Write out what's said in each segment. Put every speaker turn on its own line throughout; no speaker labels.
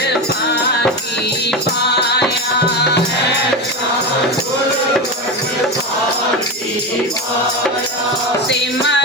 See my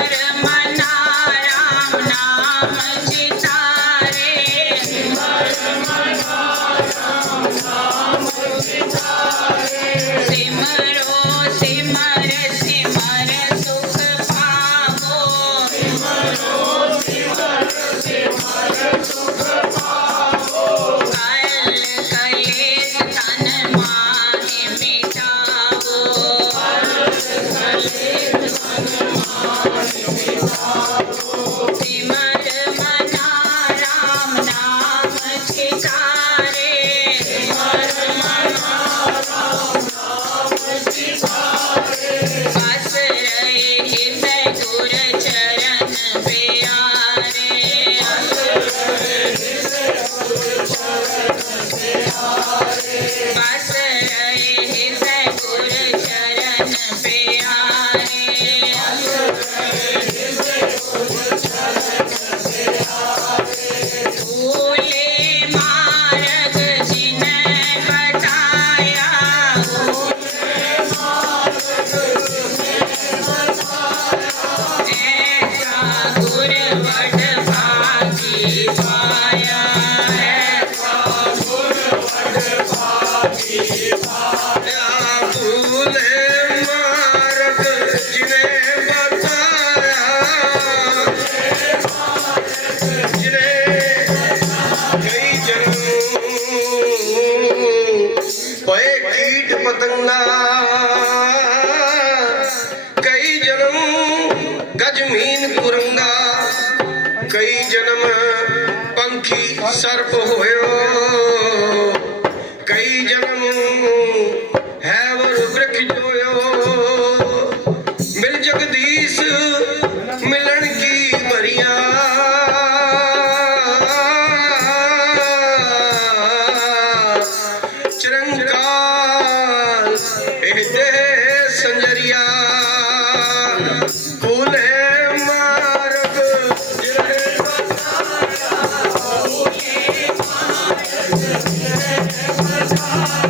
Let's go.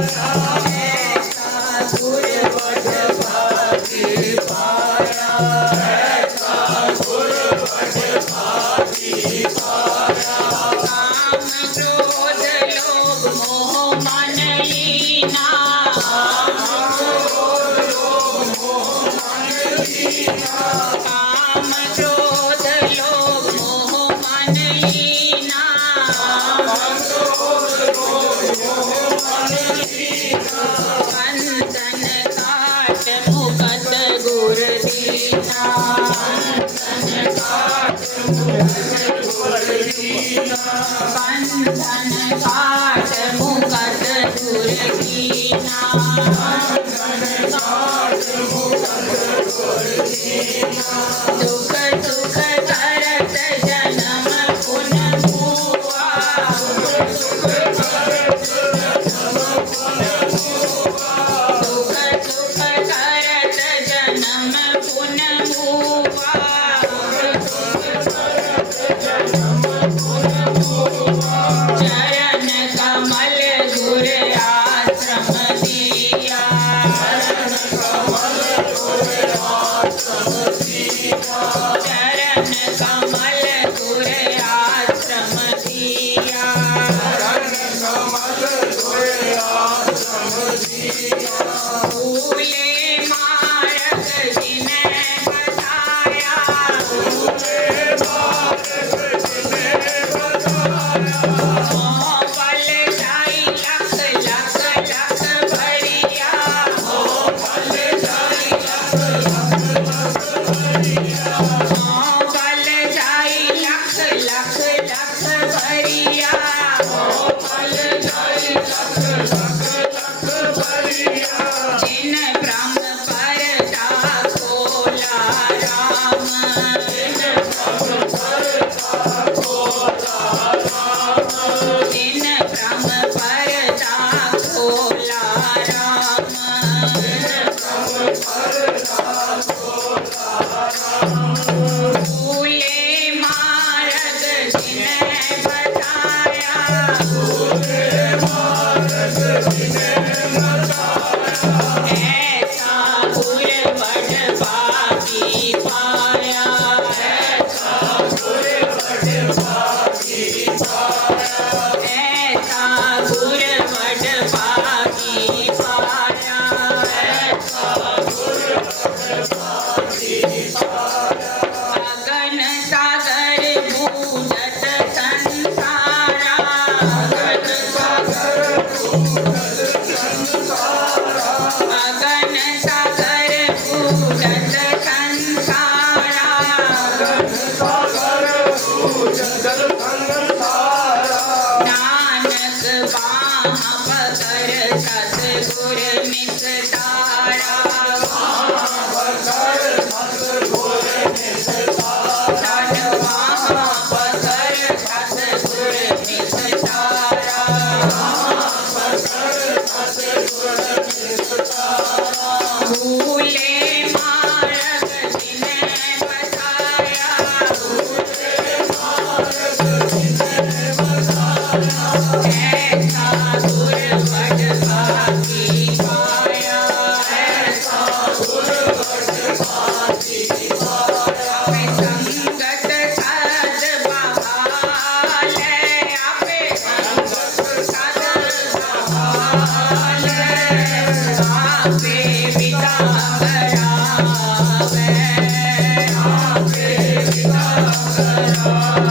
প্রভু কাল করি না Yeah.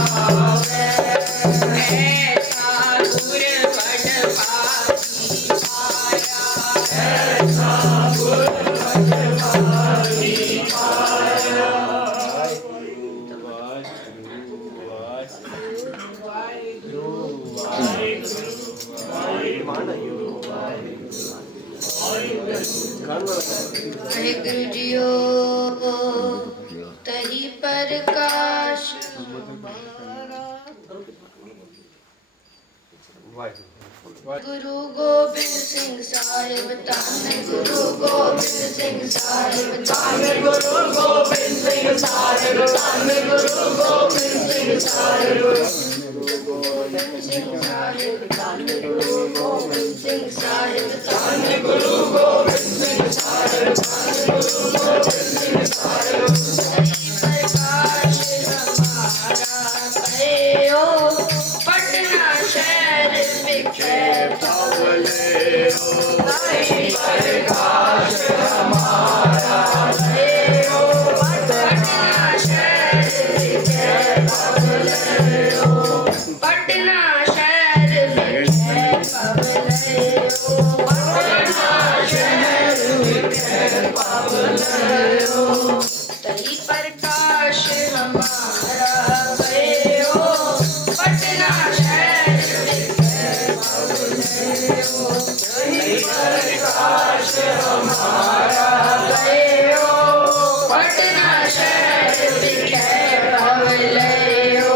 ਗੁਰੂ
ਗੋਬਿੰਦ ਸਿੰਘ ਸਾਹਿਬ ਧੰਨ ਗੁਰੂ ਗੋਬਿੰਦ ਸਿੰਘ ਸਾਹਿਬ
ਧੰਨ ਗੁਰੂ ਗੋਬਿੰਦ ਸਿੰਘ ਸਾਹਿਬ ਧੰਨ ਗੁਰੂ ਗੋਬਿੰਦ ਸਿੰਘ ਸਾਹਿਬ ਗੁਰੂ ਗੋਬਿੰਦ ਸਿੰਘ ਸਾਹਿਬ ਧੰਨ ਗੁਰੂ ਗੋਬਿੰਦ ਸਿੰਘ ਸਾਹਿਬ ਧੰਨ ਗੁਰੂ ਗੋਬਿੰਦ பட்டு நான் பவலையோ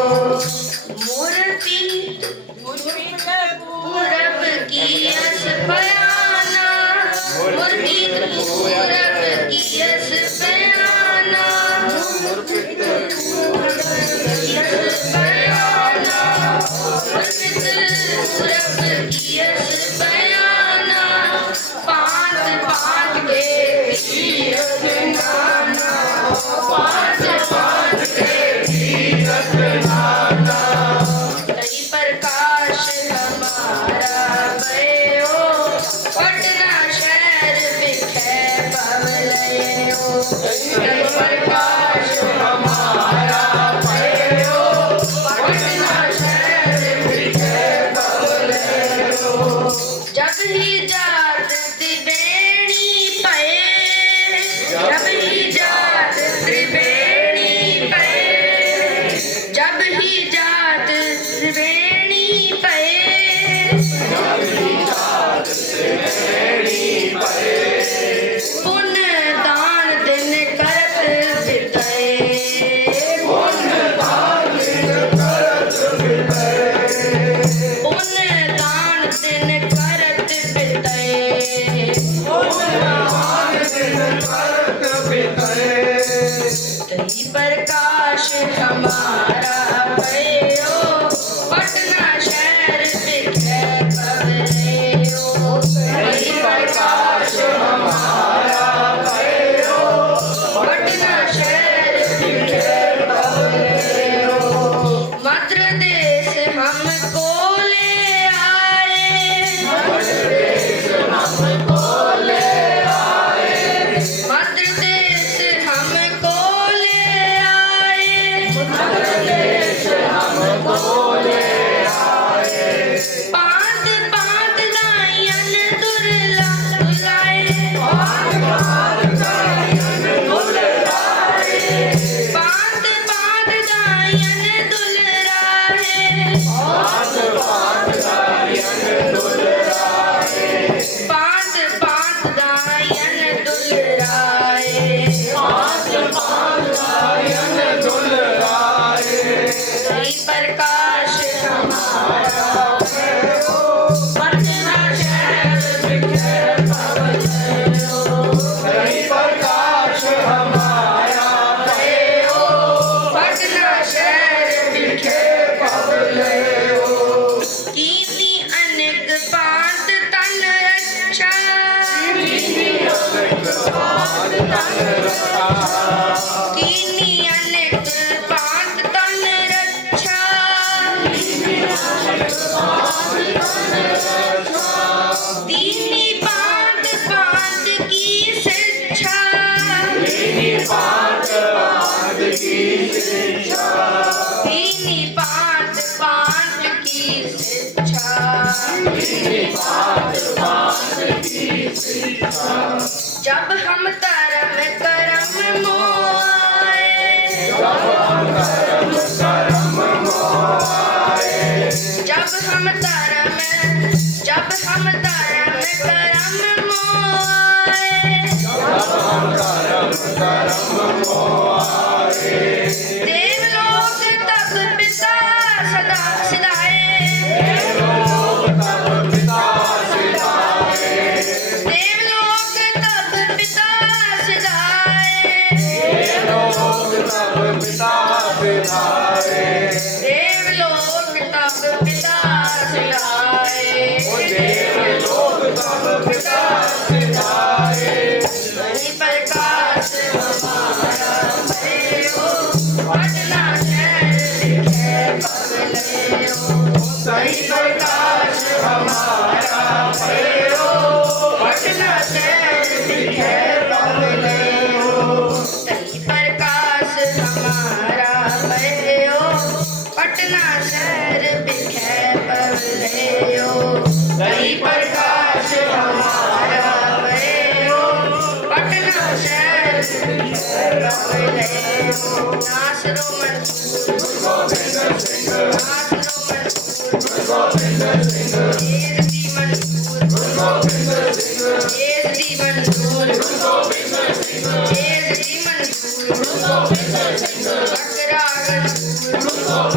पर का ਜਬ ਹਮ ਧਰਮ ਕਰਮ ਮੋਏ
ਜਬ ਹਮ ਧਰਮ ਕਰਮ ਮੋਏ
ਜਬ ਹਮ ਧਰਮ ਜਬ ਹਮ ਧਰਮ ਕਰਮ ਮੋਏ
ਜਬ ਹਮ ਧਰਮ ਕਰਮ ਮੋਏ नहीं प्रकाश हमारा हो पटना शहर
नाश रोमन
गोविंद सिंह
नाश Roman
Govind Singh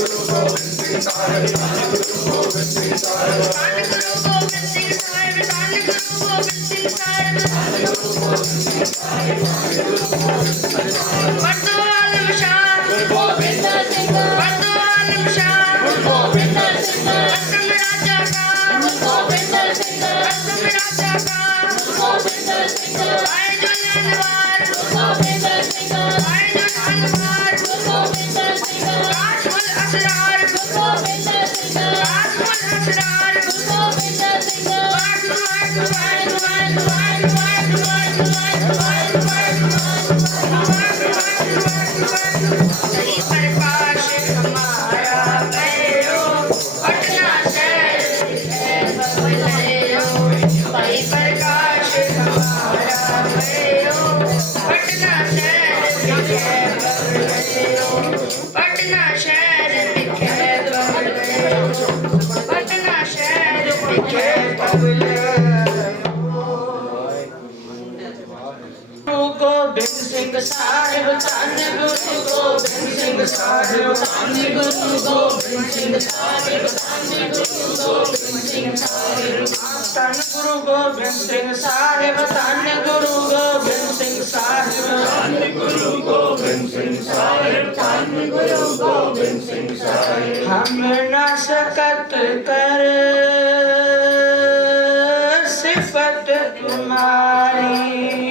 I
don't. Sahib ਧੰਨ ਗੁਰੂ ਗੋਬਿੰਦ ਸਿੰਘ ਸਾਹਿਬ
ਧੰਨ ਗੁਰੂ ਗੋਬਿੰਦ ਸਿੰਘ ਸਾਹਿਬ ਧੰਨ ਗੁਰੂ ਗੋਬਿੰਦ ਸਿੰਘ ਸਾਹਿਬ
ਧੰਨ ਗੁਰੂ ਗੋਬਿੰਦ ਸਿੰਘ ਸਾਹਿਬ ਧੰਨ ਗੁਰੂ ਗੋਬਿੰਦ ਸਿੰਘ ਸਾਹਿਬ
ਧੰਨ ਗੁਰੂ ਗੋਬਿੰਦ ਸਿੰਘ ਸਾਹਿਬ ਧੰਨ ਗੁਰੂ ਗੋਬਿੰਦ ਸਿੰਘ ਸਾਹਿਬ
ਹਮ ਨਾ ਸਕਤ ਕਰ ਸਿਫਤ ਤੁਮਾਰੀ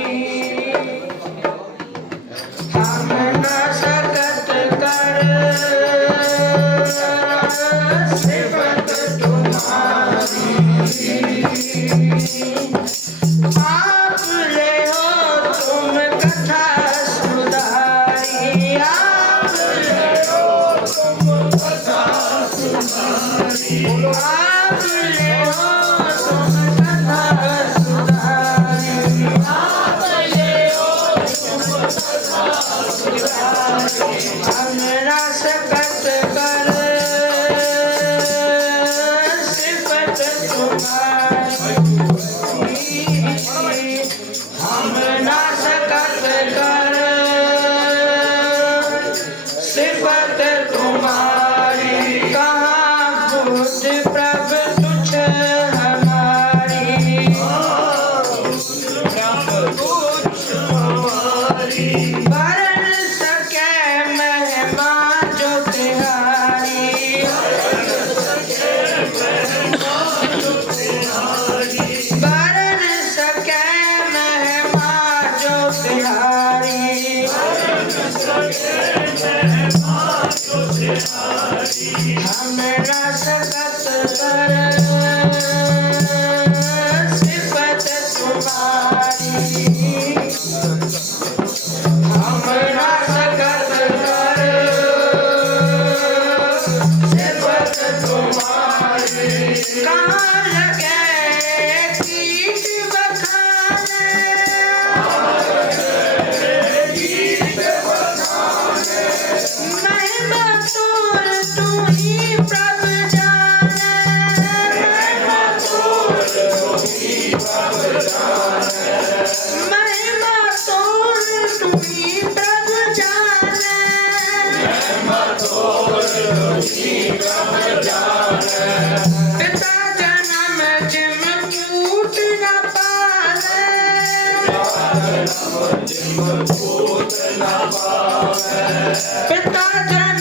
time.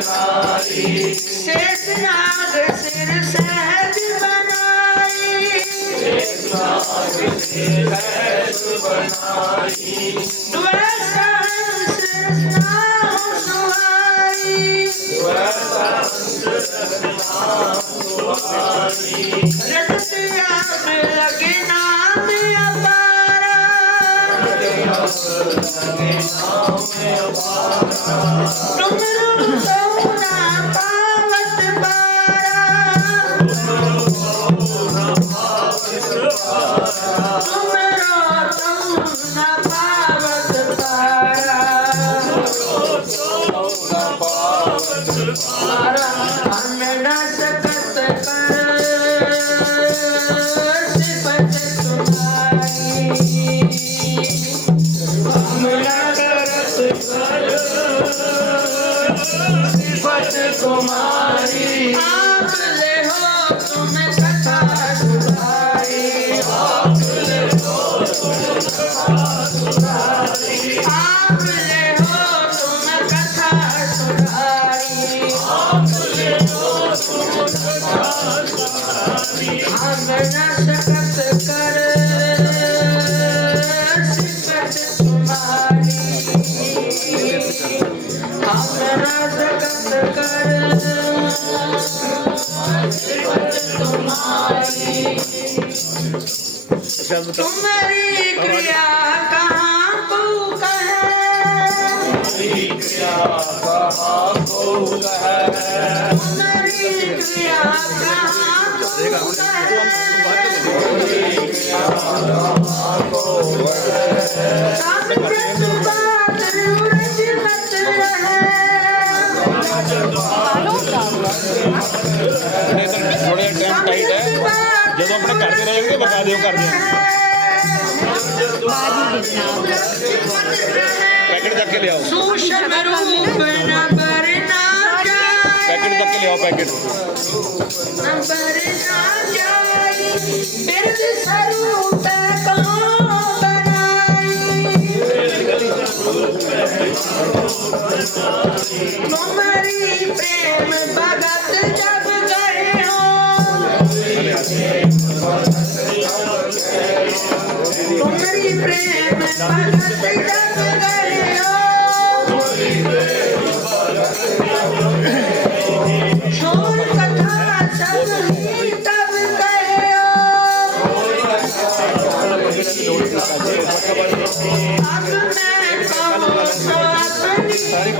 ਬਣਾਈ
ਸੇਸ ਨਾਗ ਸਿਰ ਸਹਿਜ ਬਣਾਈ
ਸੇਸ ਨਾਗ ਸਿਰ ਸਹਿਜ ਬਣਾਈ।
ਥੋੜਾ ਟਾਈਮ ਟਾਈਟ ਹੈ ਜਦੋਂ ਆਪਣੇ ਘਰ ਦੇ ਰਹਿਣਗੇ ਬਤਾ ਦਿਓ ਕਰ ਦਿਆਂਗੇ ਪੈਕਟ ਚੱਕ ਕੇ ਲਿਆਓ।
ਸੂਸ਼ਮ ਰੂਪਨ ਬਰਨਾ ਜਾਏ।
ਪੈਕਟ ਚੱਕ ਕੇ ਲਿਆਓ ਪੈਕਟ।
ਬਰਨਾ ਜਾਏ ਬਿਰਦ ਸਰੂਪ ਕੋ ਤੁਮਰੀ ਪ੍ਰੇਮ ਭਗਤ ਜਬ ਗਏ ਹੋ। ਤੁਮਰੀ ਪ੍ਰੇਮ ਭਗਤ ਜਬ ਗਏ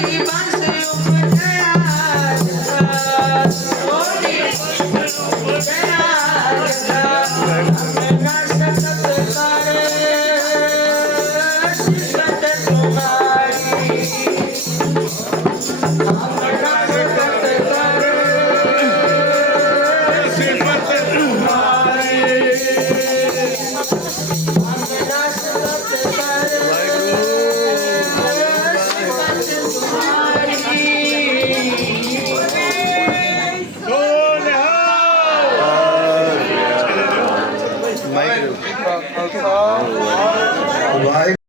Bye.